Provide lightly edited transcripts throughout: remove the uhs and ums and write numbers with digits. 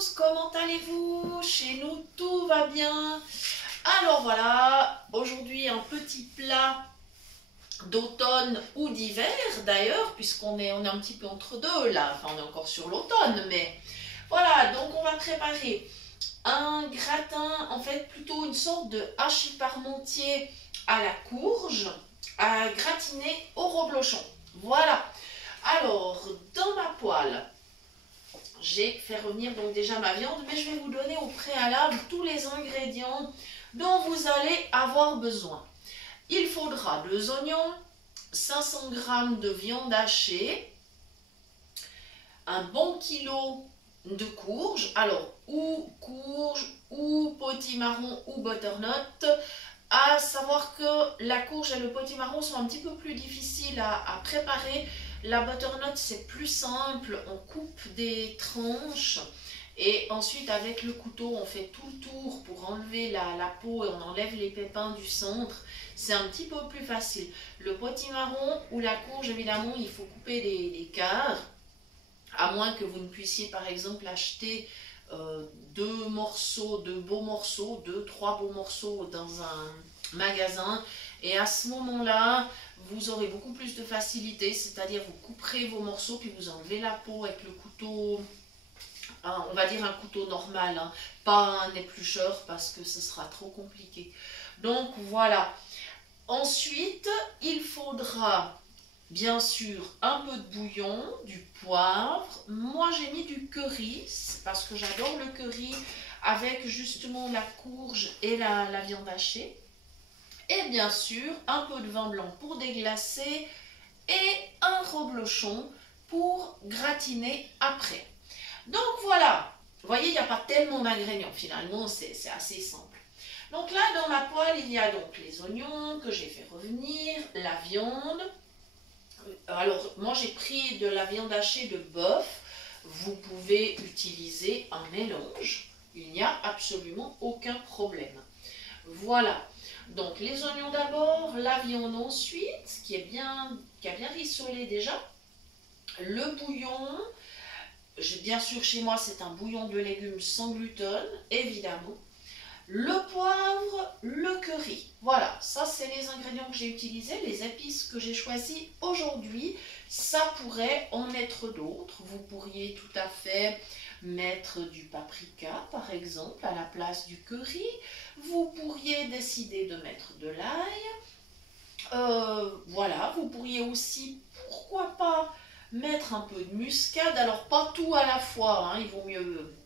tous, comment allez-vous? Chez nous, tout va bien. Alors voilà, aujourd'hui un petit plat d'automne ou d'hiver d'ailleurs, puisqu'on est un petit peu entre deux là, enfin on est encore sur l'automne, mais voilà, donc on va préparer un gratin, en fait plutôt une sorte de hachis parmentier à la courge, à gratiner au reblochon. Voilà, alors dans ma poêle, j'ai fait revenir donc déjà ma viande, mais je vais vous donner au préalable tous les ingrédients dont vous allez avoir besoin. Il faudra 2 oignons, 500 g de viande hachée, un bon kilo de courge, alors ou courge, ou potimarron, ou butternut. À savoir que la courge et le potimarron sont un petit peu plus difficiles à préparer. La butternut c'est plus simple, on coupe des tranches et ensuite avec le couteau on fait tout le tour pour enlever la peau et on enlève les pépins du centre. C'est un petit peu plus facile. Le potimarron ou la courge, évidemment, il faut couper des quarts, à moins que vous ne puissiez par exemple acheter deux beaux morceaux, 3 beaux morceaux dans un magasin. Et à ce moment-là, vous aurez beaucoup plus de facilité, c'est-à-dire vous couperez vos morceaux, puis vous enlevez la peau avec le couteau, on va dire un couteau normal, hein, pas un éplucheur parce que ce sera trop compliqué. Donc voilà. Ensuite, il faudra bien sûr un peu de bouillon, du poivre. Moi j'ai mis du curry parce que j'adore le curry avec justement la courge et la viande hachée. Et bien sûr un peu de vin blanc pour déglacer et un reblochon pour gratiner après. Donc voilà, vous voyez il n'y a pas tellement d'ingrédients finalement, c'est assez simple. Donc là dans ma poêle il y a donc les oignons que j'ai fait revenir, la viande. Alors moi j'ai pris de la viande hachée de bœuf, vous pouvez utiliser un mélange, il n'y a absolument aucun problème. Voilà, donc les oignons d'abord, la viande ensuite, qui a bien rissolé déjà, le bouillon, bien sûr chez moi c'est un bouillon de légumes sans gluten, évidemment. Le poivre, le curry. Voilà, ça c'est les ingrédients que j'ai utilisés, les épices que j'ai choisis aujourd'hui. Ça pourrait en être d'autres. Vous pourriez tout à fait mettre du paprika par exemple à la place du curry. Vous pourriez décider de mettre de l'ail. Voilà, vous pourriez aussi, pourquoi pas, mettre un peu de muscade. Alors pas tout à la fois, hein, il vaut mieux,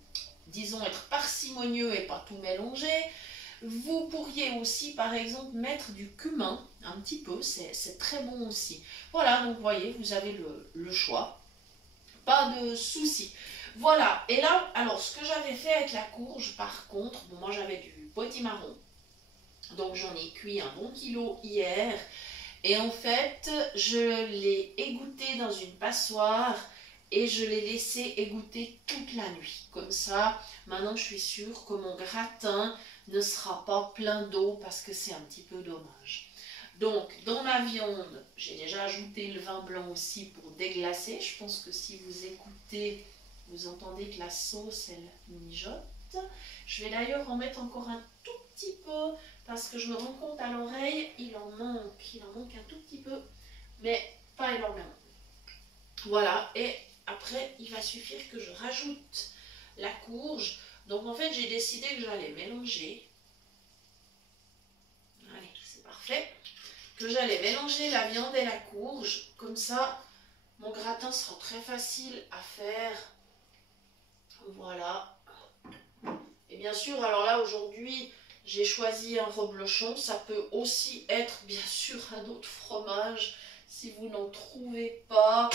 disons, être parcimonieux et pas tout mélanger. Vous pourriez aussi, par exemple, mettre du cumin, un petit peu, c'est très bon aussi. Voilà, donc vous voyez, vous avez le choix, pas de souci. Voilà, et là, alors, ce que j'avais fait avec la courge, par contre, bon, moi j'avais du potimarron, donc j'en ai cuit un bon kilo hier, et en fait, je l'ai égoutté dans une passoire, et je l'ai laissé égoutter toute la nuit. Comme ça, maintenant je suis sûre que mon gratin ne sera pas plein d'eau parce que c'est un petit peu dommage. Donc, dans ma viande, j'ai déjà ajouté le vin blanc aussi pour déglacer. Je pense que si vous écoutez, vous entendez que la sauce, elle mijote. Je vais d'ailleurs en mettre encore un tout petit peu parce que je me rends compte à l'oreille, il en manque un tout petit peu, mais pas énormément. Voilà, et après, il va suffire que je rajoute la courge. Donc en fait, j'ai décidé que j'allais mélanger. Allez, c'est parfait. Que j'allais mélanger la viande et la courge. Comme ça, mon gratin sera très facile à faire. Voilà. Et bien sûr, alors là, aujourd'hui, j'ai choisi un reblochon. Ça peut aussi être, bien sûr, un autre fromage si vous n'en trouvez pas.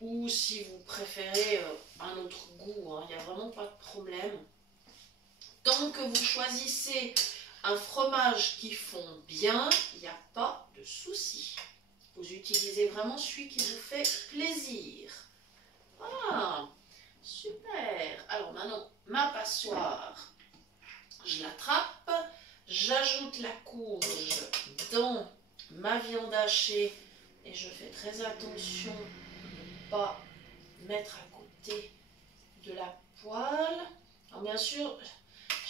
Ou si vous préférez un autre goût, hein, il n'y a vraiment pas de problème. Tant que vous choisissez un fromage qui fond bien, il n'y a pas de souci. Vous utilisez vraiment celui qui vous fait plaisir. Ah, super. Alors maintenant, ma passoire, je l'attrape, j'ajoute la courge dans ma viande hachée et je fais très attention pas mettre à côté de la poêle. Alors bien sûr,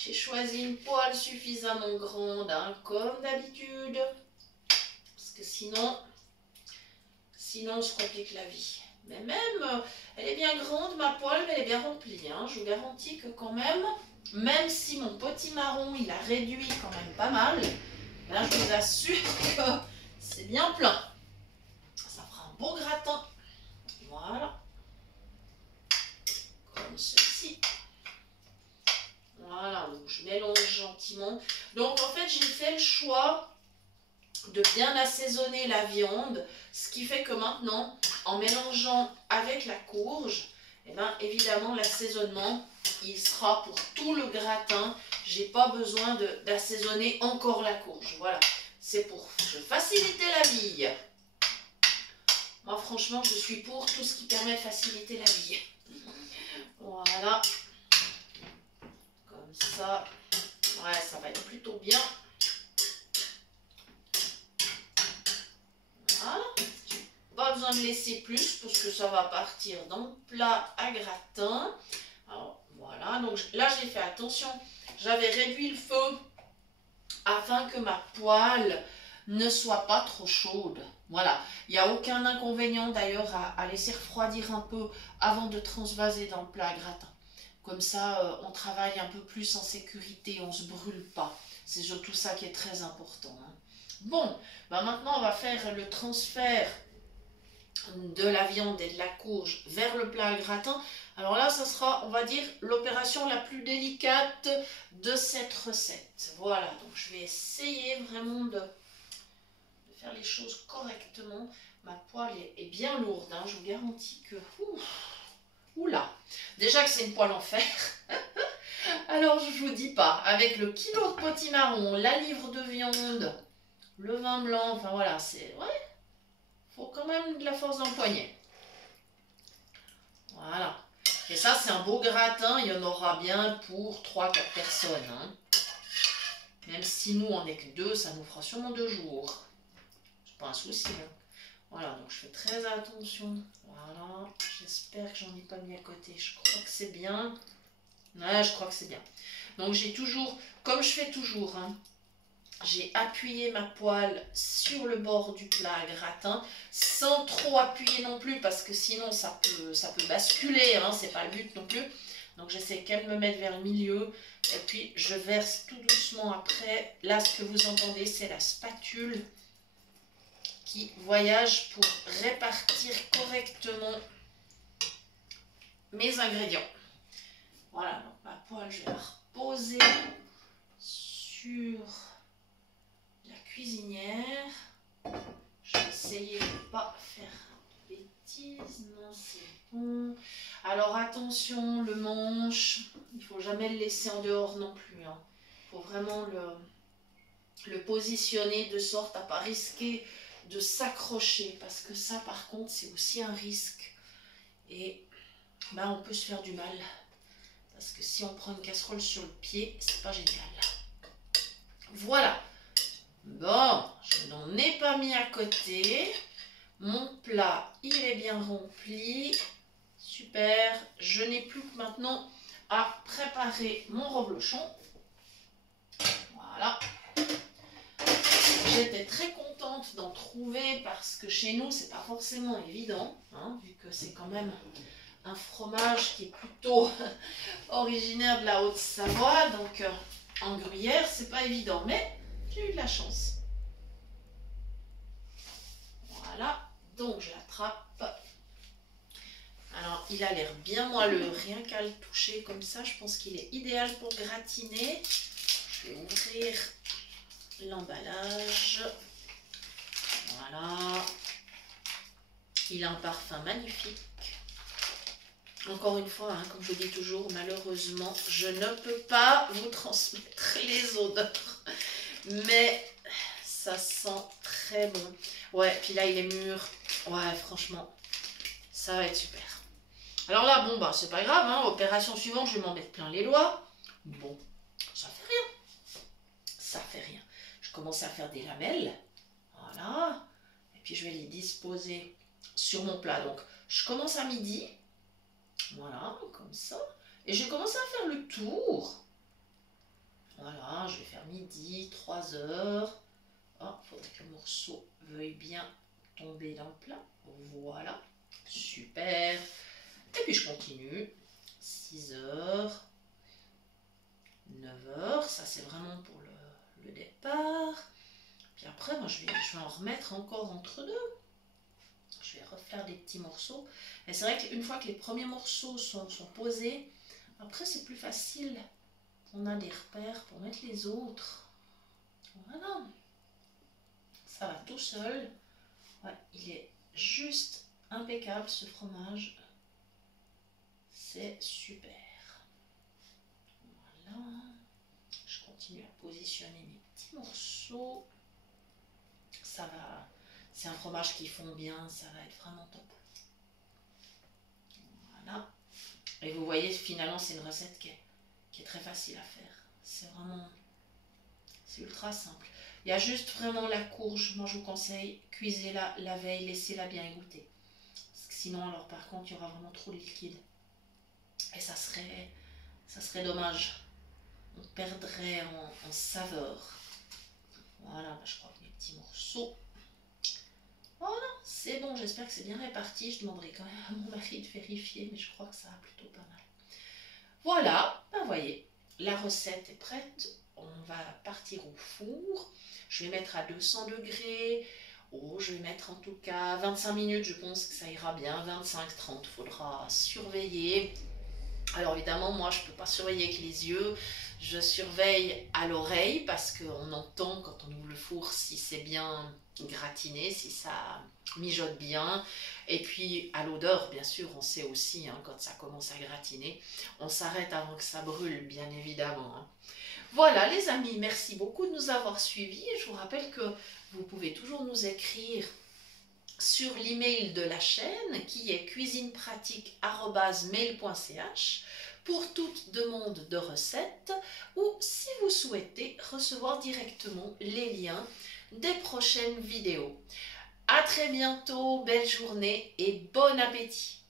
j'ai choisi une poêle suffisamment grande, hein, comme d'habitude. Parce que sinon, on se complique la vie. Mais même, elle est bien grande, ma poêle, mais elle est bien remplie. Hein. Je vous garantis que quand même si mon potimarron, il a réduit quand même pas mal, ben, je vous assure que c'est bien plein. Ça fera un beau gratin. Voilà. Comme ceci. Voilà, donc je mélange gentiment. Donc en fait, j'ai fait le choix de bien assaisonner la viande, ce qui fait que maintenant, en mélangeant avec la courge, eh bien, évidemment, l'assaisonnement, il sera pour tout le gratin. J'ai pas besoin d'assaisonner encore la courge. Voilà, c'est pour faciliter la vie. Moi, franchement, je suis pour tout ce qui permet de faciliter la vie. Voilà. Comme ça. Ouais, ça va être plutôt bien. Voilà. Pas besoin de laisser plus parce que ça va partir dans le plat à gratin. Alors, voilà. Donc là, j'ai fait attention. J'avais réduit le feu afin que ma poêle ne soit pas trop chaude. Voilà, il n'y a aucun inconvénient d'ailleurs à laisser refroidir un peu avant de transvaser dans le plat à gratin. Comme ça, on travaille un peu plus en sécurité, on ne se brûle pas. C'est surtout ça qui est très important. Hein. Bon, ben maintenant on va faire le transfert de la viande et de la courge vers le plat à gratin. Alors là, ça sera, on va dire, l'opération la plus délicate de cette recette. Voilà, donc je vais essayer vraiment de faire les choses correctement. Ma poêle est bien lourde, hein, je vous garantis que... Oula, déjà que c'est une poêle en fer. Alors je vous dis pas, avec le kilo de potimarron, la livre de viande, le vin blanc, enfin voilà, c'est... Ouais, faut quand même de la force dans le poignet. Voilà. Et ça, c'est un beau gratin, il y en aura bien pour 3-4 personnes. Hein. Même si nous, on n'est que 2, ça nous fera sûrement 2 jours. C'est pas un souci. Hein. Voilà, donc je fais très attention. Voilà, j'espère que j'en ai pas mis à côté. Je crois que c'est bien. Ouais, je crois que c'est bien. Donc j'ai toujours, comme je fais toujours, hein, j'ai appuyé ma poêle sur le bord du plat à gratin, sans trop appuyer non plus, parce que sinon ça peut basculer, hein, c'est pas le but non plus. Donc j'essaie qu'elle me mette vers le milieu, et puis je verse tout doucement après. Là, ce que vous entendez, c'est la spatule qui voyage pour répartir correctement mes ingrédients. Voilà, donc ma poêle, je vais la reposer sur la cuisinière. Je vais essayer de ne pas faire de bêtises. Non, c'est bon. Alors attention, le manche, il ne faut jamais le laisser en dehors non plus. Hein. Il faut vraiment le positionner de sorte à ne pas risquer de s'accrocher. Parce que ça, par contre, c'est aussi un risque. Et ben, on peut se faire du mal. Parce que si on prend une casserole sur le pied, c'est pas génial. Voilà. Bon, je n'en ai pas mis à côté. Mon plat, il est bien rempli. Super. Je n'ai plus que maintenant à préparer mon reblochon. Voilà. J'étais très contente d'en trouver parce que chez nous, c'est pas forcément évident, hein, vu que c'est quand même un fromage qui est plutôt originaire de la Haute-Savoie, donc en gruyère, c'est pas évident, mais j'ai eu de la chance. Voilà, donc je l'attrape. Alors, il a l'air bien moelleux, rien qu'à le toucher comme ça, je pense qu'il est idéal pour gratiner. Je vais ouvrir l'emballage. Voilà. Il a un parfum magnifique. Encore une fois, hein, comme je dis toujours, malheureusement, je ne peux pas vous transmettre les odeurs. Mais ça sent très bon. Ouais, puis là, il est mûr. Ouais, franchement, ça va être super. Alors là, bon, bah, c'est pas grave. Hein, opération suivante, je vais m'en mettre plein les doigts. Bon, ça fait rien. Ça fait rien. Je commence à faire des lamelles. Voilà. Et puis, je vais les disposer sur mon plat. Donc, je commence à midi. Voilà, comme ça. Et j'ai commencé à faire le tour. Voilà, je vais faire midi, 3 heures. Il faudrait que le morceau veuille bien tomber dans le plat. Voilà, super. Et puis je continue. 6 heures, 9 heures, ça c'est vraiment pour le départ. Puis après, moi je vais en remettre encore entre deux. Je vais refaire des petits morceaux. Et c'est vrai qu'une fois que les premiers morceaux sont posés, après c'est plus facile. On a des repères pour mettre les autres. Voilà. Ça va tout seul. Ouais, il est juste impeccable ce fromage. C'est super. Voilà. Je continue à positionner mes petits morceaux. Ça va. C'est un fromage qui fond bien. Ça va être vraiment top. Voilà. Et vous voyez, finalement, c'est une recette qui est très facile à faire. C'est vraiment... C'est ultra simple. Il y a juste vraiment la courge. Moi, je vous conseille, cuisez-la la veille, laissez-la bien égoutter. Parce que sinon, alors par contre, il y aura vraiment trop de liquide. Et ça serait dommage. On perdrait en saveur. Voilà, je crois que mes petits morceaux. Voilà, c'est bon. J'espère que c'est bien réparti. Je demanderai quand même à mon mari de vérifier, mais je crois que ça va plutôt pas mal. Voilà, vous voyez, la recette est prête. On va partir au four. Je vais mettre à 200 degrés. Je vais mettre en tout cas 25 minutes. Je pense que ça ira bien. 25-30, il faudra surveiller. Alors évidemment, moi, je ne peux pas surveiller avec les yeux. Je surveille à l'oreille parce qu'on entend quand on ouvre le four si c'est bien gratiné, si ça mijote bien. Et puis à l'odeur, bien sûr, on sait aussi quand ça commence à gratiner. On s'arrête avant que ça brûle, bien évidemment. Voilà les amis, merci beaucoup de nous avoir suivis. Je vous rappelle que vous pouvez toujours nous écrire sur l'email de la chaîne qui est cuisinepratique@mail.ch pour toute demande de recettes ou si vous souhaitez recevoir directement les liens des prochaines vidéos. À très bientôt, belle journée et bon appétit!